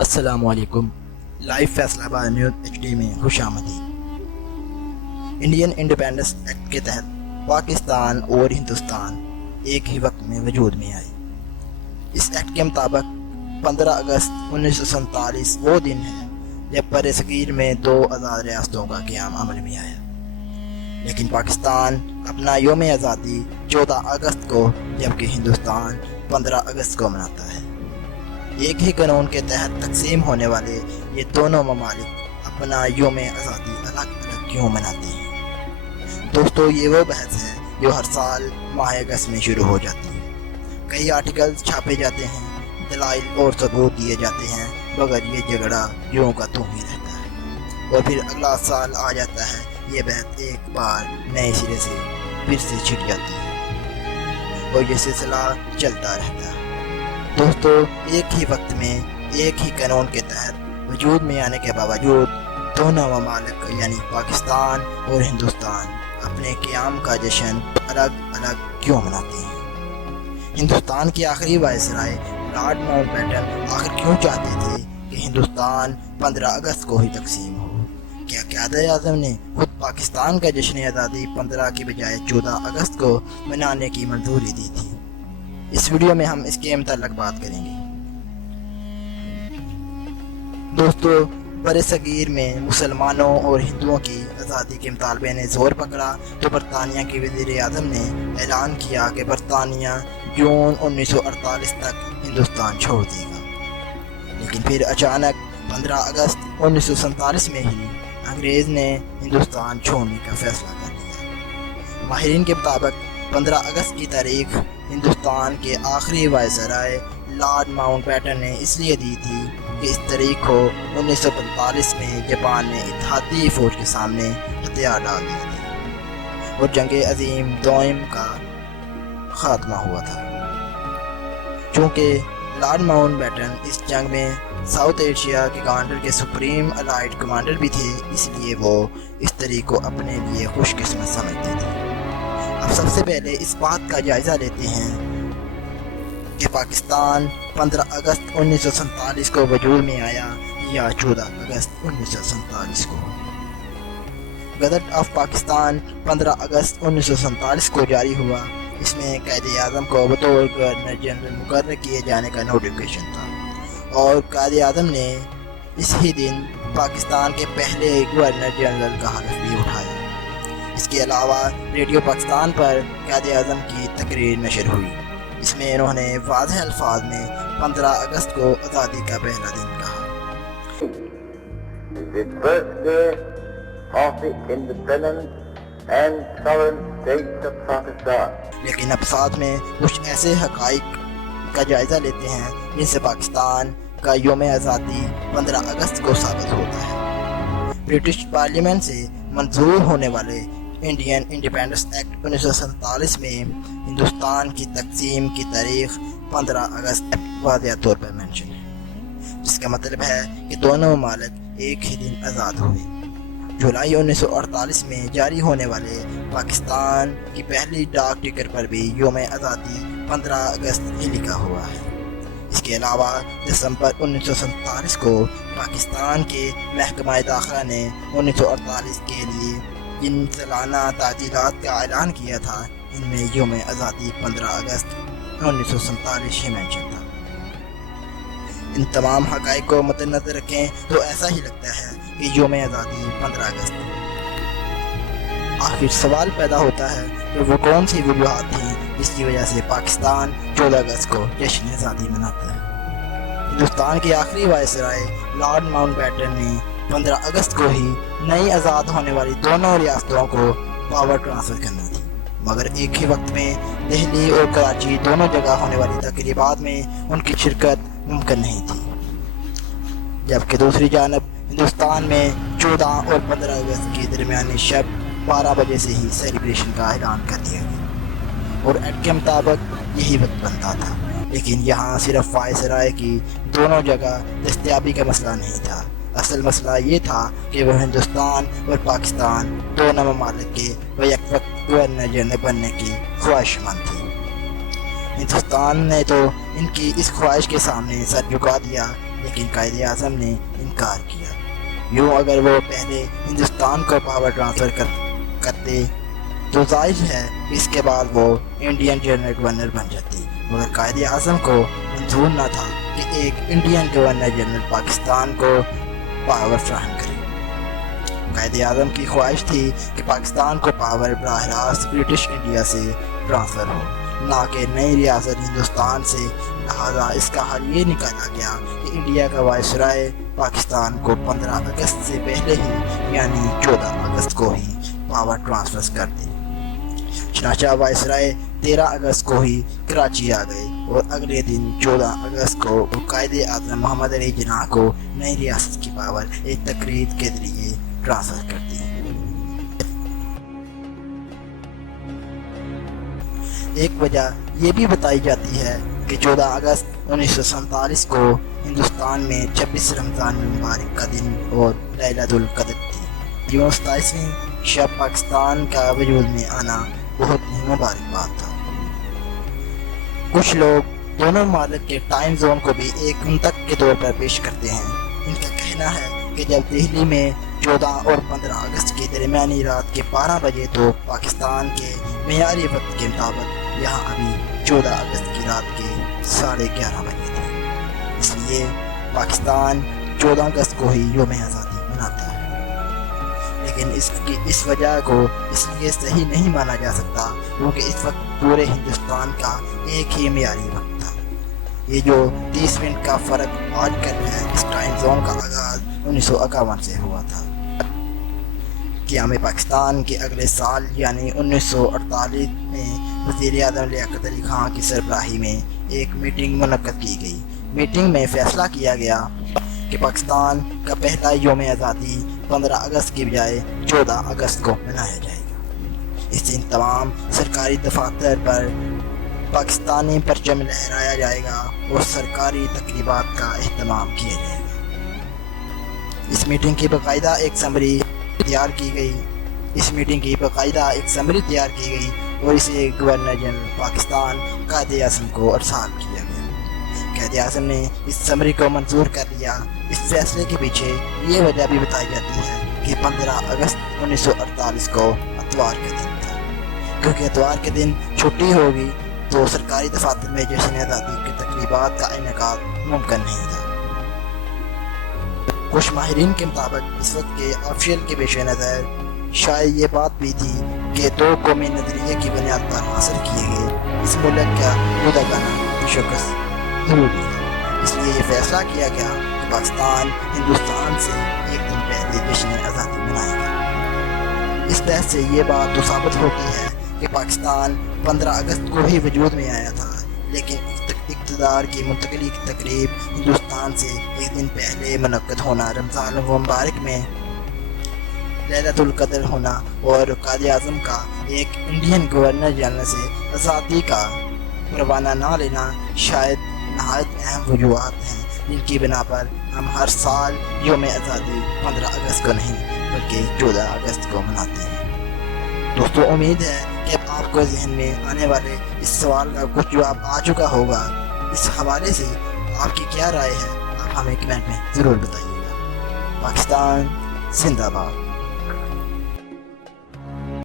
السلام علیکم۔ لائیو فیصلہ آباد نیوز HD میں خوش آمدید۔ انڈین انڈیپینڈنس ایکٹ کے تحت پاکستان اور ہندوستان ایک ہی وقت میں وجود میں آئے۔ اس ایکٹ کے مطابق 15 اگست 1947 وہ دن ہے جب بر صغیر میں 2 آزاد ریاستوں کا قیام عمل میں آیا، لیکن پاکستان اپنا یوم آزادی 14 اگست کو جبکہ ہندوستان 15 اگست کو مناتا ہے۔ ایک ہی قانون کے تحت تقسیم ہونے والے یہ دونوں ممالک اپنا یوم آزادی الگ الگ کیوں مناتے ہیں؟ دوستو، یہ وہ بحث ہے جو ہر سال ماہ اگست میں شروع ہو جاتی ہے۔ کئی آرٹیکلز چھاپے جاتے ہیں، دلائل اور ثبوت دیے جاتے ہیں، مگر یہ جھگڑا یوں کا توں ہی رہتا ہے، اور پھر اگلا سال آ جاتا ہے، یہ بحث ایک بار نئے سرے سے پھر سے چھٹ جاتی ہے اور یہ سلسلہ چلتا رہتا ہے۔ دوستو، ایک ہی وقت میں ایک ہی قانون کے تحت وجود میں آنے کے باوجود دونوں ممالک یعنی پاکستان اور ہندوستان اپنے قیام کا جشن الگ الگ کیوں مناتے ہیں؟ ہندوستان کے آخری وائسرائے لارڈ ماؤنٹ بیٹن آخر کیوں چاہتے تھے کہ ہندوستان 15 اگست کو ہی تقسیم ہو؟ کیا قائد اعظم نے خود پاکستان کا جشن آزادی 15 کی بجائے 14 اگست کو منانے کی منظوری دی تھی؟ اس ویڈیو میں ہم اس کے متعلق بات کریں گے۔ دوستو، بر صغیر میں مسلمانوں اور ہندوؤں کی آزادی کے مطالبے نے زور پکڑا تو برطانیہ کے وزیر اعظم نے اعلان کیا کہ برطانیہ جون 1948 تک ہندوستان چھوڑ دے گا، لیکن پھر اچانک 15 اگست 1947 میں ہی انگریز نے ہندوستان چھوڑنے کا فیصلہ کر لیا۔ ماہرین کے مطابق 15 اگست کی تاریخ ہندوستان کے آخری وائسرائے لارڈ ماؤنٹ بیٹن نے اس لیے دی تھی کہ اس تاریخ کو 1945 میں جاپان نے اتحادی فوج کے سامنے ہتھیار ڈال دیے تھے اور جنگ عظیم دوئم کا خاتمہ ہوا تھا۔ چونکہ لارڈ ماؤنٹ بیٹن اس جنگ میں ساؤتھ ایشیا کے کمانڈر کے سپریم الائیڈ کمانڈر بھی تھے، اس لیے وہ اس تاریخ کو اپنے لیے خوش قسمت سمجھتے تھے۔ اب سب سے پہلے اس بات کا جائزہ لیتے ہیں کہ پاکستان 15 اگست 1947 کو وجود میں آیا یا 14 اگست 1947 کو۔ گزٹ آف پاکستان 15 اگست 1947 کو جاری ہوا۔ اس میں قائد اعظم کو بطور گورنر جنرل مقرر کیے جانے کا نوٹیفیکیشن تھا، اور قائد اعظم نے اس ہی دن پاکستان کے پہلے گورنر جنرل کا حلف بھی اٹھایا۔ اس کے علاوہ ریڈیو پاکستان پر قائد اعظم کی تقریر نشر ہوئی، اس میں انہوں نے واضح الفاظ میں 15 اگست کو آزادی کا پہلا دن کہا۔ The birthday of the independent and sovereign state of Pakistan. لیکن اب ساتھ میں کچھ ایسے حقائق کا جائزہ لیتے ہیں جن سے پاکستان کا یوم آزادی 15 اگست کو ثابت ہوتا ہے۔ برٹش پارلیمنٹ سے منظور ہونے والے انڈین انڈیپینڈنس ایکٹ 1947 میں ہندوستان کی تقسیم کی تاریخ 15 اگست واضح طور پر مینشن ہے، جس کا مطلب ہے کہ دونوں ممالک ایک ہی دن آزاد ہوئے۔ جولائی 1948 میں جاری ہونے والے پاکستان کی پہلی ڈاک ٹکٹ پر بھی یوم آزادی 15 اگست ہی لکھا ہوا ہے۔ اس کے علاوہ دسمبر 1947 کو پاکستان کے محکمہ داخلہ نے 1948 کے لیے جن سالانہ تعطیلات کا اعلان کیا تھا، ان میں یوم آزادی 15 اگست 1947 ہی مینشن تھا۔ ان تمام حقائق کو مد نظر رکھیں تو ایسا ہی لگتا ہے کہ یوم آزادی 15 اگست ہے۔ آخر سوال پیدا ہوتا ہے کہ وہ کون سی وجوہات تھیں جس کی وجہ سے پاکستان 14 اگست کو جشن آزادی مناتا ہے؟ ہندوستان کے آخری وائسرائے لارڈ ماؤنٹ بیٹن نے 15 اگست کو ہی نئی آزاد ہونے والی دونوں ریاستوں کو پاور ٹرانسفر کرنا تھی، مگر ایک ہی وقت میں دہلی اور کراچی دونوں جگہ ہونے والی تقریبات میں ان کی شرکت ممکن نہیں تھی، جبکہ دوسری جانب ہندوستان میں 14 اور 15 اگست کی درمیانی شب 12 بجے سے ہی سیلیبریشن کا اعلان کر دیا گیا، اور ایکٹ کے مطابق یہی وقت بنتا تھا۔ لیکن یہاں صرف وائسرائے کی دونوں جگہ دستیابی کا مسئلہ نہیں تھا، اصل مسئلہ یہ تھا کہ وہ ہندوستان اور پاکستان دونوں ممالک کے بیک وقت گورنر جنرل بننے کی خواہش مند تھی۔ ہندوستان نے تو ان کی اس خواہش کے سامنے سر جھکا دیا، لیکن قائد اعظم نے انکار کیا۔ یوں اگر وہ پہلے ہندوستان کو پاور ٹرانسفر کرتے تو ظاہر ہے اس کے بعد وہ انڈین جنرل گورنر بن جاتی، مگر قائد اعظم کو منظور نہ تھا کہ ایک انڈین گورنر جنرل پاکستان کو پاور فراہم کرے۔ قائد اعظم کی خواہش تھی کہ پاکستان کو پاور براہ راست برٹش انڈیا سے ٹرانسفر ہو، نہ کہ نئی ریاست ہندوستان سے، لہٰذا اس کا حل یہ نکالا گیا کہ انڈیا کا وائسرائے پاکستان کو 15 اگست سے پہلے ہی یعنی 14 اگست کو ہی پاور ٹرانسفر کر دے۔ چنانچہ وائسرائے 13 اگست کو ہی کراچی آ گئے اور اگلے دن 14 اگست کو قائد اعظم محمد علی جناح کو نئی ریاست کی پاور ایک تقریب کے ذریعے ٹرانسفر کر دی۔ ایک وجہ یہ بھی بتائی جاتی ہے کہ 14 اگست 1947 کو ہندوستان میں 26 رمضان المبارک کا دن اور لیلۃ القدر تھی۔ یوں 27ویں شب پاکستان کا وجود میں آنا بہت ہی مبارک بات تھا۔ کچھ لوگ دونوں ممالک کے ٹائم زون کو بھی ایک منطق کے طور پر پیش کرتے ہیں۔ ان کا کہنا ہے کہ جب دہلی میں 14 اور 15 اگست کی درمیانی رات کے 12 بجے تو پاکستان کے معیاری وقت کے مطابق یہاں ابھی 14 اگست کی رات کے 11:30 بجے تھے، اس لیے پاکستان 14 اگست کو ہی یوم آزادی مناتا ہے۔ لیکن اس وجہ کو اس لیے صحیح نہیں مانا جا سکتا کیونکہ اس وقت پورے ہندوستان کا ایک ہی معیاری وقت تھا۔ یہ جو 30 منٹ کا فرق آج کل ہے، اس ٹائم زون کا آغاز 1951 سے ہوا تھا۔ قیام پاکستان کے اگلے سال یعنی 1948 میں وزیر اعظم لیاقت علی خان کی سربراہی میں ایک میٹنگ منعقد کی گئی۔ میٹنگ میں فیصلہ کیا گیا کہ پاکستان کا پہلا یوم آزادی 15 اگست کی بجائے 14 اگست کو منایا جائے گا۔ اس دن تمام سرکاری دفاتر پر پاکستانی پرچم لہرایا جائے گا اور سرکاری تقریبات کا اہتمام کیا جائے گا۔ اس میٹنگ کی باقاعدہ ایک سمری تیار کی گئی اور اسے گورنر جنرل پاکستان قائد اعظم کو ارسال کیا گیا۔ قائد اعظم نے اس سمری کو منظور کر لیا۔ اس فیصلے کے پیچھے یہ وجہ بھی بتائی جاتی ہے کہ 15 اگست 1948 کو اتوار کا دن تھا، کیونکہ اتوار کے دن چھٹی ہوگی تو سرکاری دفاتر میں جشن آزادی کی تقریبات کا انعقاد ممکن نہیں تھا۔ کچھ ماہرین کے مطابق اس وقت کے آفیشل کے پیش نظر شاید یہ بات بھی تھی کہ دو قومی نظریے کی بنیاد پر حاصل کیے گئے اس ملک کا جداگانہ شکست ضروری ہے، اس لیے یہ فیصلہ کیا گیا کہ پاکستان ہندوستان سے ایک دن پہلے جشن آزادی منائے گا۔ اس بحث سے یہ بات تو ثابت ہوتی ہے کہ پاکستان 15 اگست کو ہی وجود میں آیا تھا، لیکن اقتدار کی منتقلی کی تقریب ہندوستان سے ایک دن پہلے منعقد ہونا، رمضان المبارک میں لیلۃ القدر ہونا اور قائد اعظم کا ایک انڈین گورنر جنرل سے آزادی کا پروانہ نہ لینا شاید نہایت اہم وجوہات ہیں جن کی بنا پر ہم ہر سال یوم آزادی 15 اگست کو نہیں بلکہ 14 اگست کو مناتے ہیں۔ دوستو، امید ہے کہ اب آپ کو ذہن میں آنے والے اس سوال کا کچھ جواب آ چکا ہوگا۔ اس حوالے سے آپ کی کیا رائے ہے، آپ ہمیں کمنٹ میں ضرور بتائیے گا۔ پاکستان زندہ باد۔